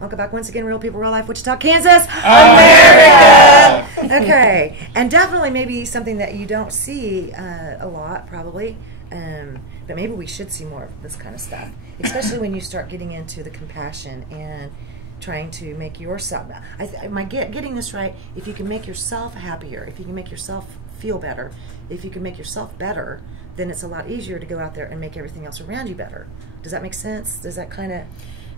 Welcome back once again, Real People, Real Life, Wichita, Kansas, America! Okay, and definitely maybe something that you don't see a lot, probably, but maybe we should see more of this kind of stuff, especially when you start getting into the compassion and trying to make yourself, am I getting this right? If you can make yourself happier, if you can make yourself feel better, if you can make yourself better, then it's a lot easier to go out there and make everything else around you better. Does that make sense? Does that kind of...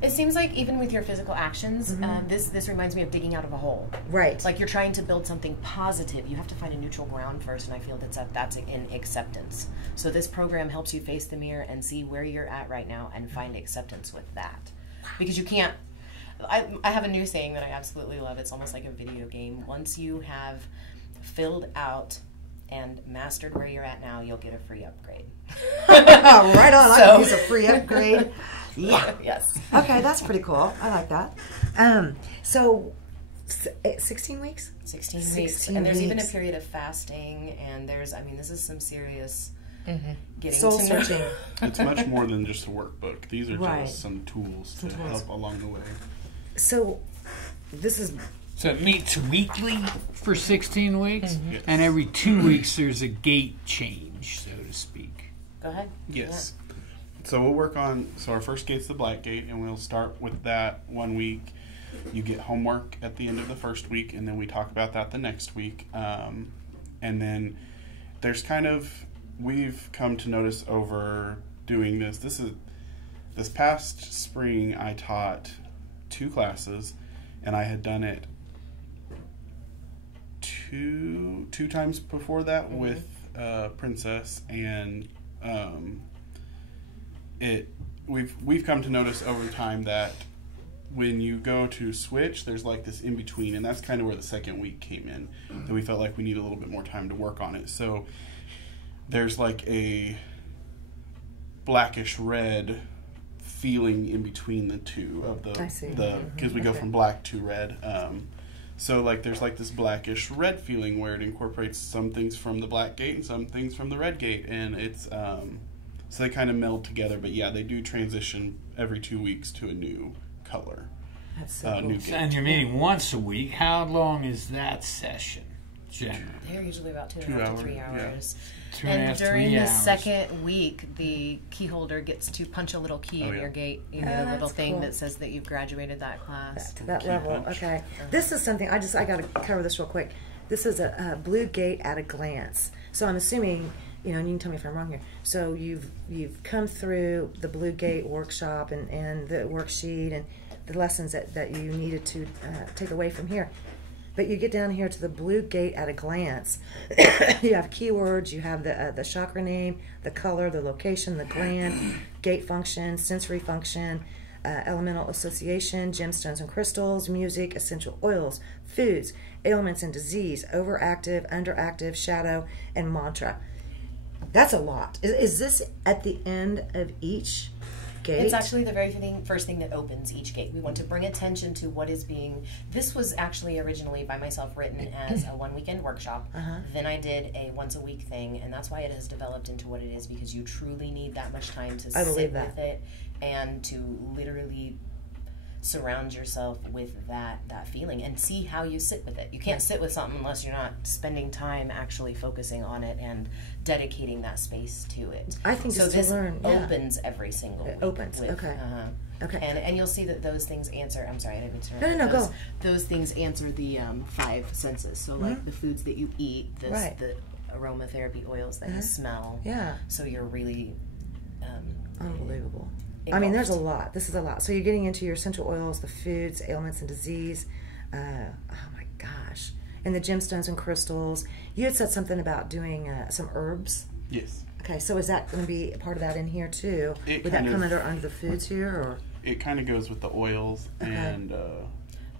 It seems like even with your physical actions, this reminds me of digging out of a hole. Right. Like you're trying to build something positive. You have to find a neutral ground first, and I feel that's in acceptance. So this program helps you face the mirror and see where you're at right now and find acceptance with that. Because you can't... I have a new saying that I absolutely love. It's almost like a video game. Once you have filled out and mastered where you're at now, you'll get a free upgrade. Right on. I can use a free upgrade. Yeah. Yes. Okay, that's pretty cool. I like that. So, 16 weeks? 16 weeks. And there's even a period of fasting, and there's, I mean, this is some serious getting soul to know. searching. It's much more than just a workbook. These are just some tools to help along the way. So, this is... So it meets weekly for 16 weeks, yes. And every 2 weeks there's a gate change, so to speak. Go ahead. Yes. Yeah. So we'll work on, so our first gate's the black gate, and we'll start with that 1 week. You get homework at the end of the first week, and then we talk about that the next week. And then there's kind of, we've come to notice over doing this. This past spring I taught 2 classes, and I had done it two times before that with Princess, and we've come to notice over time that when you go to switch, there's like this in between, and that's kind of where the second week came in. That we felt like we need a little bit more time to work on it. So there's like a blackish red feeling in between the two of because we go from black to red. So like there's like this blackish red feeling where it incorporates some things from the black gate and some things from the red gate, and it's so they kind of meld together. But yeah, they do transition every 2 weeks to a new color. That's so cool. New gate. And you're meeting once a week. How long is that session generally? They're usually about 2.5 to 3 hours. Yeah. And during the second week, the key holder gets to punch a little key in your gate. You know, the little thing that says that you've graduated that class. To that level. Okay. This is something, I got to cover this real quick. This is a blue gate at a glance. So I'm assuming, you know, and you can tell me if I'm wrong here. So you've come through the blue gate workshop and the worksheet and the lessons that you needed to take away from here. But you get down here to the blue gate at a glance. You have keywords, you have the chakra name, the color, the location, the gland, gate function, sensory function, elemental association, gemstones and crystals, music, essential oils, foods, ailments and disease, overactive, underactive, shadow, and mantra. That's a lot. Is this at the end of each gate? It's actually the very first thing that opens each gate. We want to bring attention to what is being... This was actually originally by myself written as a one-weekend workshop. Then I did a once-a-week thing, and that's why it has developed into what it is, because you truly need that much time to sit with it and to literally surround yourself with that feeling and see how you sit with it. You can't sit with something unless you're not spending time actually focusing on it and dedicating that space to it. I think so. This opens yeah. every single week. It opens. With, okay. Okay. And you'll see that those things answer. I'm sorry, I didn't mean to interrupt. No, go. Those things answer the 5 senses. So like the foods that you eat, the aromatherapy oils that you smell. Yeah. So you're really unbelievable. I mean, there's a lot. This is a lot. So you're getting into your essential oils, the foods, ailments, and disease. Oh my gosh. And the gemstones and crystals. You had said something about doing some herbs. Yes. Okay, so is that going to be a part of that in here too? Would that come under the foods here, or? It kind of goes with the oils and.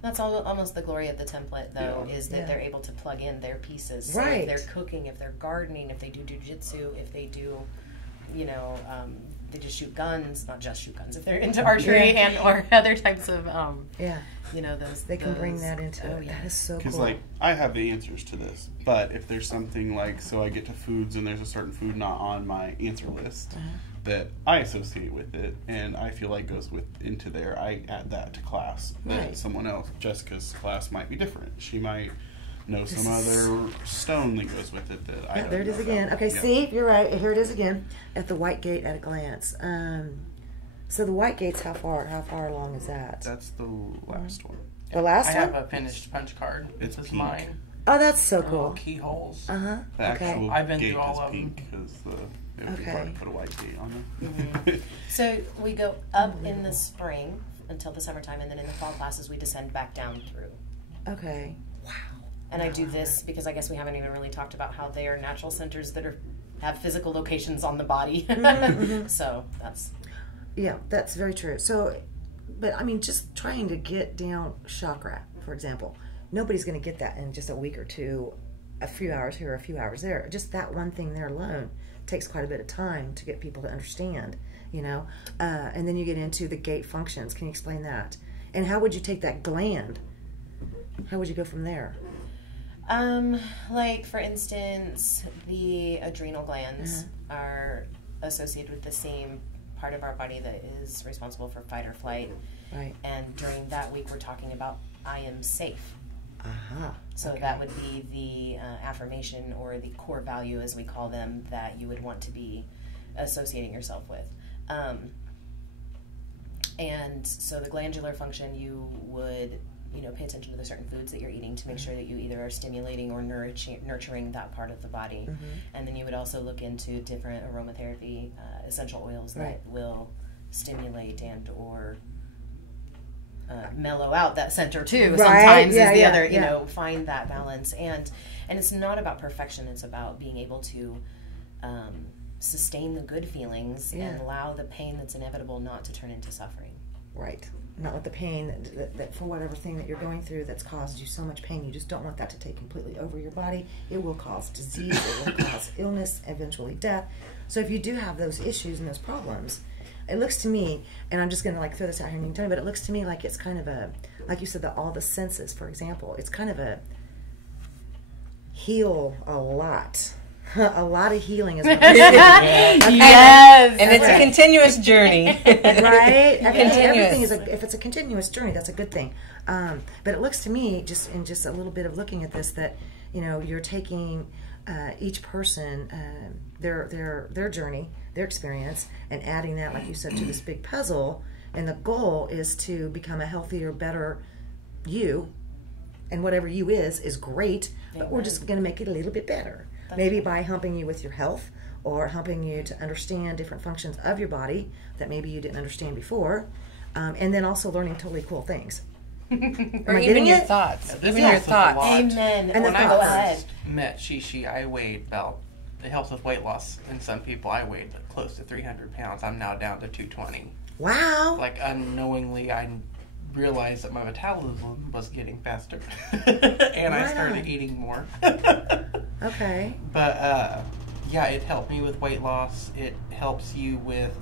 That's almost the glory of the template, though, is that they're able to plug in their pieces. So right. If they're cooking, if they're gardening, if they do jujitsu, if they do, you know, they just shoot guns, not just shoot guns, if they're into archery and or other types of, you know, those. They can bring that into it. That is so cool. Because, like, I have the answers to this, but if there's something like, so I get to foods and there's a certain food not on my answer list, that I associate with it, and I feel like goes into there. I add that to class. That someone else, Jessica's class, might be different. She might know some other stone that goes with it that I don't know. There it is again. Okay, see, you're right. Here it is again at the white gate at a glance. So the white gate's how far along is that? That's the last one. The last I one? have a finished punch card. It's This is pink. mine. Oh, that's so cool. Keyholes. Uh-huh. The actual I've been gate through all is of them. pink because people Okay. already put a white gate on there. So we go up in the spring until the summertime, and then in the fall classes we descend back down through. Okay. Wow. And I do this because I guess we haven't even really talked about how they are natural centers that have physical locations on the body. So that's... Yeah, that's very true. So, but I mean, just trying to get down chakra, for example, nobody's going to get that in just a week or two, a few hours here, a few hours there. Just that one thing there alone takes quite a bit of time to get people to understand, you know. And then you get into the gate functions. Can you explain that? And how would you take that gland? How would you go from there? Like for instance, the adrenal glands are associated with the same part of our body that is responsible for fight or flight. Right. And during that week, we're talking about I am safe. So that would be the affirmation or the core value, as we call them, that you would want to be associating yourself with. And so the glandular function, you would, pay attention to the certain foods that you're eating to make sure that you either are stimulating or nurturing that part of the body. And then you would also look into different aromatherapy essential oils that will stimulate and or mellow out that center too. Sometimes is the other, find that balance. And it's not about perfection. It's about being able to sustain the good feelings and allow the pain that's inevitable not to turn into suffering. Right. Not with the pain that for whatever thing that you're going through that's caused you so much pain, you just don't want that to take completely over your body. It will cause disease, it will cause illness, eventually death. So if you do have those issues and those problems, it looks to me, and I'm just going to throw this out here and you can tell me, but it looks to me like it's kind of a, like you said, all the senses, for example, it's kind of a heal a lot. A lot of healing is what I'm saying. Yes, and it's a continuous journey. Right? Everything is if it's a continuous journey, that's a good thing. But it looks to me, just in just a little bit of looking at this, that you're taking each person their journey, their experience, and adding that, like you said, to this big puzzle. And the goal is to become a healthier, better you. And whatever you is great, but we're just going to make it a little bit better. Maybe by helping you with your health or helping you to understand different functions of your body that maybe you didn't understand before. And then also learning totally cool things. Or even your thoughts. Even your thoughts. Amen. And when the I thoughts. first met Shishi, I weighed about, it helps with weight loss. In some people, I weighed close to 300 pounds. I'm now down to 220. Wow. Like unknowingly, I realized that my metabolism was getting faster. And I started eating more. Okay. But yeah, it helped me with weight loss. It helps you with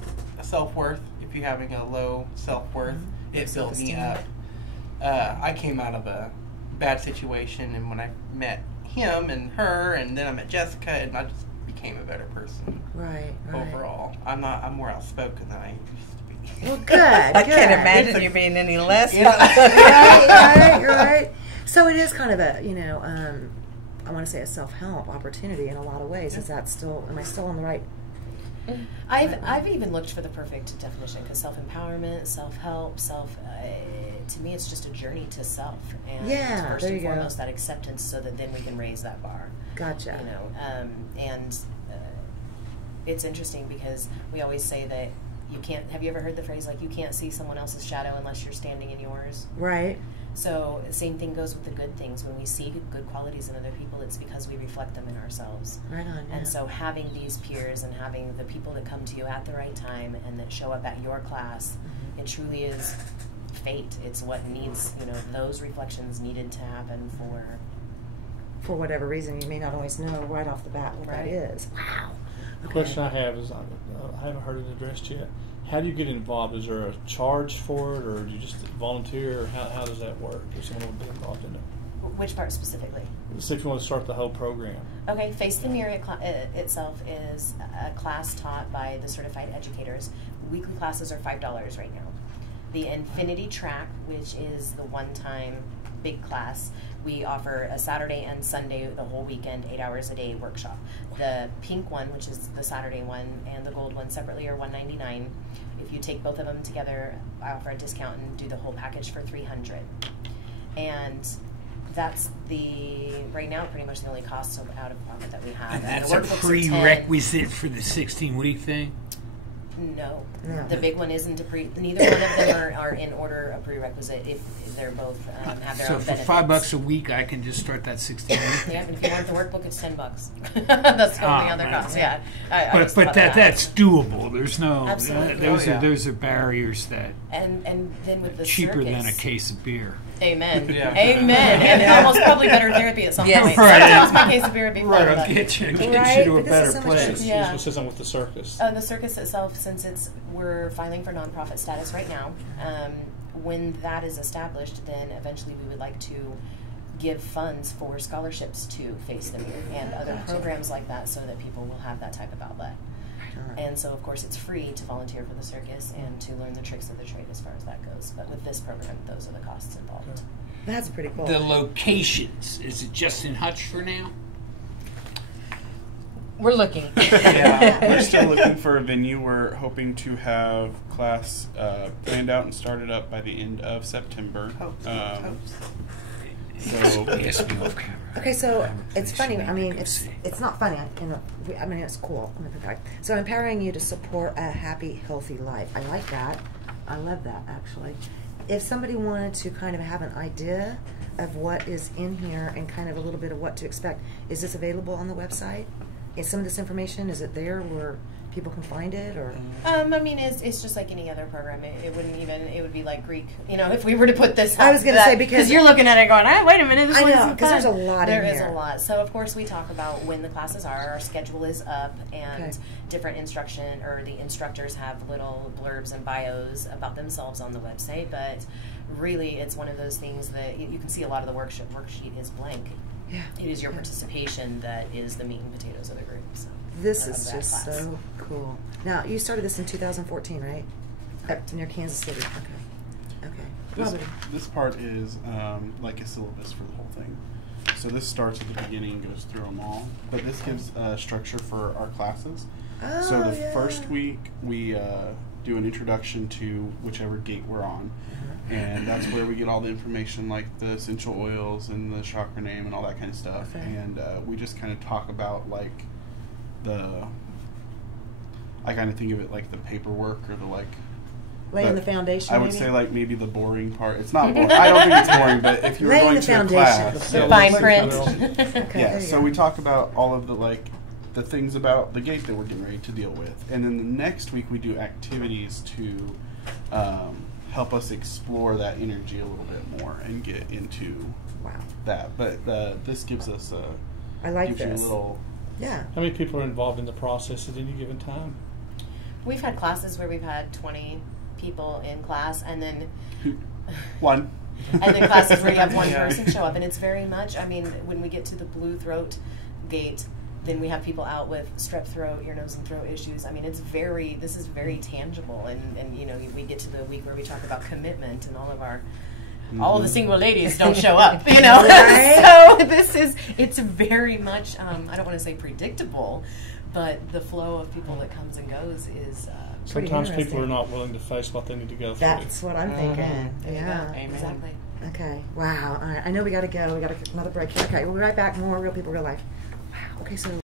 self-worth. If you're having a low self-worth, it built me up. I came out of a bad situation, and when I met him and her, and then I met Jessica, and I just became a better person. Right. Overall, I'm more outspoken than I used to be. Well, good. I can't imagine you being any less. Right. So it is kind of a, I want to say a self-help opportunity in a lot of ways. Is that still? Am I still on the right? I've even looked for the perfect definition, because self-empowerment, self-help, to me it's just a journey to self, and first and foremost that acceptance, so that then we can raise that bar. Gotcha. And it's interesting because we always say that you can't. Have you ever heard the phrase like you can't see someone else's shadow unless you're standing in yours? Right. So the same thing goes with the good things. When we see good qualities in other people, it's because we reflect them in ourselves. Right on. Yeah. And so having these peers and having the people that come to you at the right time and that show up at your class, it truly is fate. It's what needs, those reflections needed to happen for whatever reason. You may not always know right off the bat what that is. Wow. The question I have is, I haven't heard it addressed yet. How do you get involved? Is there a charge for it, or do you just volunteer, or how does that work if someone would be involved in it? Which part specifically? See if you want to start the whole program. Okay, Face the Mirror itself is a class taught by the certified educators. Weekly classes are $5 right now. The Infinity Track, which is the one-time big class, we offer a Saturday and Sunday, the whole weekend, 8 hours a day workshop. The pink one, which is the Saturday one, and the gold one separately are $199. If you take both of them together, I offer a discount and do the whole package for $300. And that's right now pretty much the only cost out of pocket that we have. And that's the a workbooks are prerequisite for the 16-week thing? No. The big one isn't neither one of them are in order a prerequisite if they're both have their so own for benefits. $5 a week, I can just start that 16-week? Yeah, and if you want the workbook, it's $10. That's the only other cost. Yeah, but that's doable. There's no Absolutely. those are barriers that and then with the cheaper circus, than a case of beer. Amen. Yeah. Amen. And almost probably better therapy at some Yes. point. Right. Sometimes my case of beer would be fun. Right, I'll but- get you Right, to a but this is better so much place. fun. Yeah. Usually says I'm with the circus. The circus itself, since we're filing for nonprofit status right now, when that is established, then eventually we would like to give funds for scholarships to Face the Mirror and other programs like that, so that people will have that type of outlet. And so, of course, it's free to volunteer for the circus and to learn the tricks of the trade as far as that goes. But with this program, those are the costs involved. That's pretty cool. The locations, is it just in Hutch for now? We're looking. Yeah. We're still looking for a venue. We're hoping to have class planned out and started up by the end of September. So Ask me off camera. Okay, so it's funny. I mean, it's not funny. I mean, it's cool. So empowering you to support a happy, healthy life. I like that. I love that, actually. If somebody wanted to kind of have an idea of what is in here and kind of a little bit of what to expect, is this available on the website? Is some of this information, is it there where people can find it, or? I mean, it's just like any other program. It wouldn't even. It would be like Greek. You know, if we were to put this. I was going to say, because you're looking at it going, wait a minute. This I one know, isn't because there's a fun. lot There in is here. a lot. So of course we talk about when the classes are. Our schedule is up, and Okay. different instruction or the instructors have little blurbs and bios about themselves on the website. But really, it's one of those things that you can see. A lot of the worksheet is blank. Yeah. It is your participation that is the meat and potatoes of the group. So. This of is that just class. so cool. Now, you started this in 2014, right? Up near Kansas City. Okay. this, Lovely. this part is like a syllabus for the whole thing. So this starts at the beginning, goes through them all. But this gives structure for our classes. Oh, So the yeah. first week we do an introduction to whichever gate we're on. And that's where we get all the information like the essential oils and the chakra name and all that kind of stuff. Okay. And we just kind of talk about like I kind of think of it like the paperwork or the like. Laying the foundation, I would maybe? say like maybe the boring part. It's not boring. I don't think it's boring, but if you were Laying going the to a foundation. class, The Fine Look print. at it all. Okay, yeah. there you So go. we talk about all of the like the things about the gate that we're getting ready to deal with, and then the next week we do activities to help us explore that energy a little bit more and get into Wow. that. But this gives us I like gives this. you a little. Yeah. How many people are involved in the process at any given time? We've had classes where we've had 20 people in class, and then One. and then classes where you have one Yeah. person show up, and it's very much. I mean, when we get to the blue throat gate, then we have people out with strep throat, ear, nose, and throat issues. I mean, this is very tangible, and you know, we get to the week where we talk about commitment, and all of the single ladies don't show up, you know. Right. So it's very much. I don't want to say predictable, but the flow of people that comes and goes is. Pretty Sometimes people interesting. are not willing to face what they need to go through. That's what I'm thinking. There you go. Yeah. Amen. Exactly. Okay. Wow. All right. I know we got to go. We got another break here. Okay. We'll be right back. More Real People, Real Life. Wow. Okay. So.